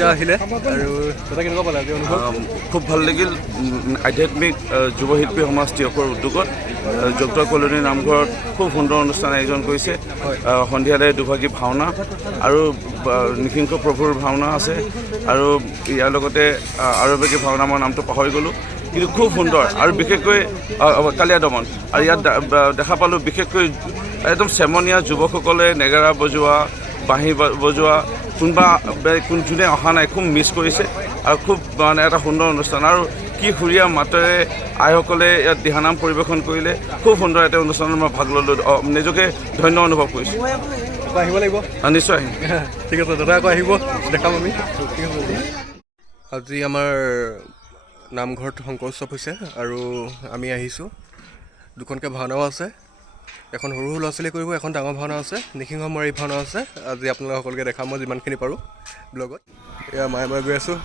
এতিয়া আহিলে আৰু তাতে কেনেকুৱা পালে আজি অনুভৱ? খুব ভাল লাগিল। আধ্যাত্মিক যুৱশিল্পী সমাজ তিয়কৰ উদ্যোগত যুক্ত কলনী নামঘৰত খুব সুন্দৰ অনুষ্ঠান আয়োজন কৰিছে। সন্ধিয়ালৈ দুভাগী ভাওনা আৰু নিসিংহ প্ৰভুৰ ভাওনা আছে আৰু ইয়াৰ লগতে আৰু এভাগী ভাওনা মই নামটো পাহৰি গ'লোঁ, কিন্তু খুব সুন্দৰ আৰু বিশেষকৈ কালিয়া দমন। আৰু ইয়াত দেখা পালোঁ বিশেষকৈ একদম চেমনীয়া যুৱকসকলে নেগেৰা বজোৱা, বাঁহী বজোৱা, যোনে অহা নাই খুব মিছ কৰিছে আৰু খুব মানে এটা সুন্দৰ অনুষ্ঠান। আৰু কি সুৰীয়া মাতেৰে আইসকলে ইয়াত দিহানাম পৰিৱেশন কৰিলে। খুব সুন্দৰ এটা অনুষ্ঠানত মই ভাগ ল'লোঁ, নিজকে ধন্য অনুভৱ কৰিছোঁ। আহিব লাগিব? নিশ্চয় আহিম। ঠিক আছে দাদা, আকৌ আহিব, দেখাম আমি। ঠিক আছে। আজি আমাৰ নামঘৰত শংকৰ উৎসৱ হৈছে আৰু আমি আহিছোঁ। দুখনকৈ ভাওনাও আছে, এখন সৰু সৰু ল'ৰা ছোৱালী কৰিব, এখন ডাঙৰ ভাওনা আছে, নিসিংহ মৰাৰী ভাওনা আছে। আজি আপোনালোক সকলোকে দেখাম মই যিমানখিনি পাৰোঁ ব্লগত। এয়া মায়ে মই গৈ আছোঁ।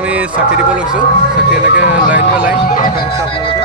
আমি চাকি দিব লৈছোঁ। চাকি এনেকৈ লাইন বাই লাইন দেখা পাইছে আপোনালোকে।